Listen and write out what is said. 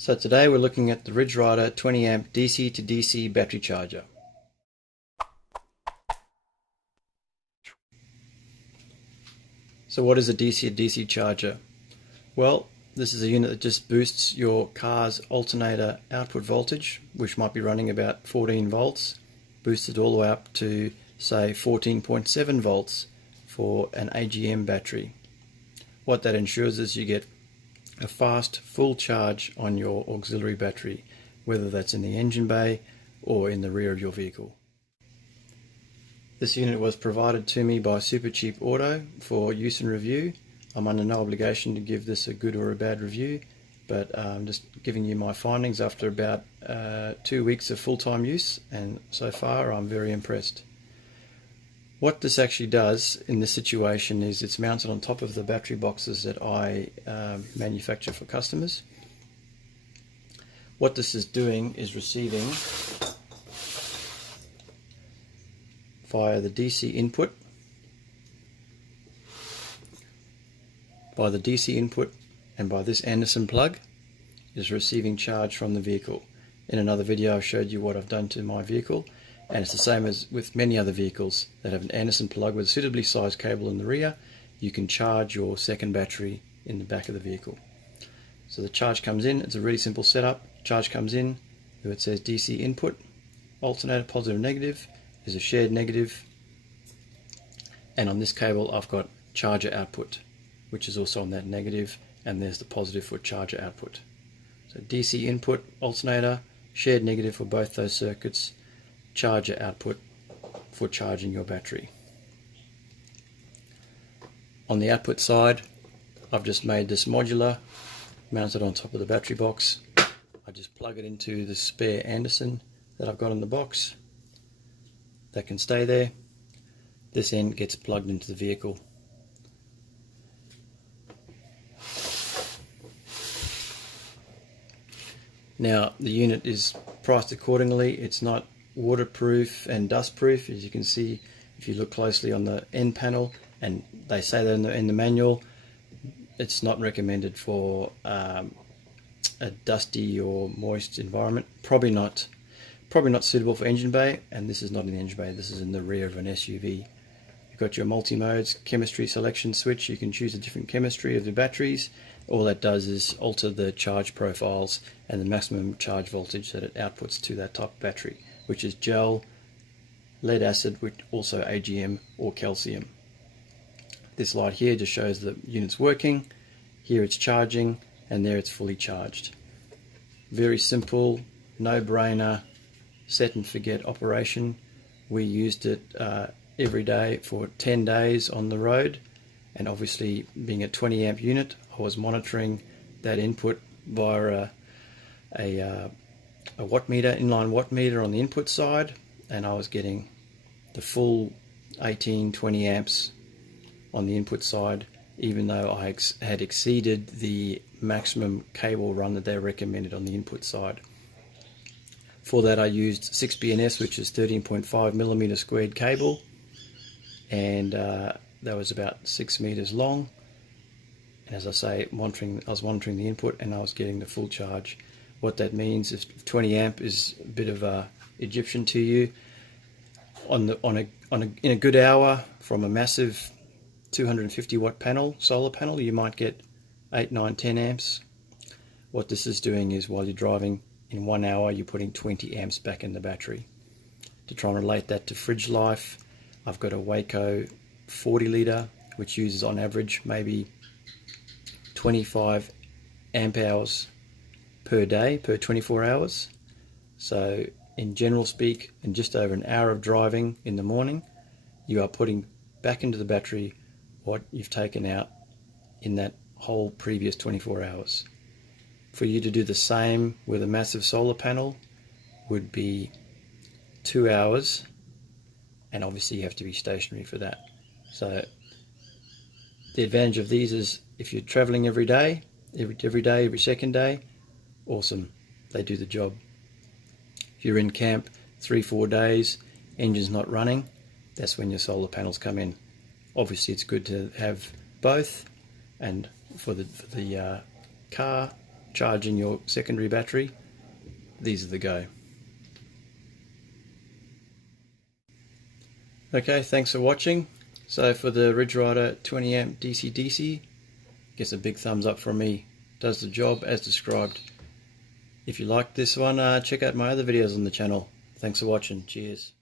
So today we're looking at the Ridge Rider 20 amp DC to DC battery charger. So what is a DC to DC charger? Well, this is a unit that just boosts your car's alternator output voltage, which might be running about 14 volts, boosted all the way up to say 14.7 volts for an AGM battery. What that ensures is you get a fast full charge on your auxiliary battery, whether that's in the engine bay or in the rear of your vehicle. This unit was provided to me by Supercheap Auto for use and review. I'm under no obligation to give this a good or a bad review, but I'm just giving you my findings after about 2 weeks of full-time use, and so far I'm very impressed. What this actually does in this situation is it's mounted on top of the battery boxes that I manufacture for customers. What this is doing is receiving via the DC input, and by this Anderson plug is receiving charge from the vehicle. In another video I showed you what I've done to my vehicle, and it's the same as with many other vehicles that have an Anderson plug with a suitably sized cable in the rear. You can charge your second battery in the back of the vehicle. So the charge comes in, it's a really simple setup. Charge comes in, where it says DC input, alternator positive negative, is a shared negative, and on this cable I've got charger output, which is also on that negative, and there's the positive for charger output. So DC input, alternator, shared negative for both those circuits, charger output for charging your battery. On the output side, I've just made this modular, mounted on top of the battery box. I just plug it into the spare Anderson that I've got in the box. That can stay there. This end gets plugged into the vehicle. Now the unit is priced accordingly. It's not waterproof and dustproof, as you can see if you look closely on the end panel, and they say that in the manual. It's not recommended for a dusty or moist environment. Probably not suitable for engine bay, and this is not in the engine bay, this is in the rear of an SUV. You've got your multi-modes chemistry selection switch. You can choose a different chemistry of the batteries. All that does is alter the charge profiles and the maximum charge voltage that it outputs to that type of battery, which is gel, lead acid, which also AGM or calcium. This light here just shows the unit's working. Here it's charging, and there it's fully charged. Very simple, no-brainer, set and forget operation. We used it every day for 10 days on the road, and obviously being a 20 amp unit, I was monitoring that input via a watt meter, inline watt meter on the input side, and I was getting the full 18-20 amps on the input side, even though I had exceeded the maximum cable run that they recommended on the input side. For that I used 6BNS, which is 13.5mm squared cable, and that was about 6 meters long. And as I say, I was monitoring the input, and I was getting the full charge. What that means is 20 amp is a bit of a Egyptian to you. In a good hour from a massive 250 watt panel, solar panel, you might get 8, 9, 10 amps. What this is doing is, while you're driving, in 1 hour you're putting 20 amps back in the battery. To try and relate that to fridge life, I've got a Waco 40 litre, which uses on average maybe 25 amp hours per day, per 24 hours. So in general speak, in just over an hour of driving in the morning, you are putting back into the battery what you've taken out in that whole previous 24 hours. For you to do the same with a massive solar panel would be 2 hours, and obviously you have to be stationary for that. So the advantage of these is, if you're traveling every day, every second day, awesome, they do the job. If you're in camp 3-4 days, engine's not running, that's when your solar panels come in. Obviously it's good to have both, and for the car charging your secondary battery, these are the go. Okay, thanks for watching. So for the Ridge Rider 20 amp DC-DC, gets a big thumbs up from me. Does the job as described. If you like this one, check out my other videos on the channel. Thanks for watching. Cheers.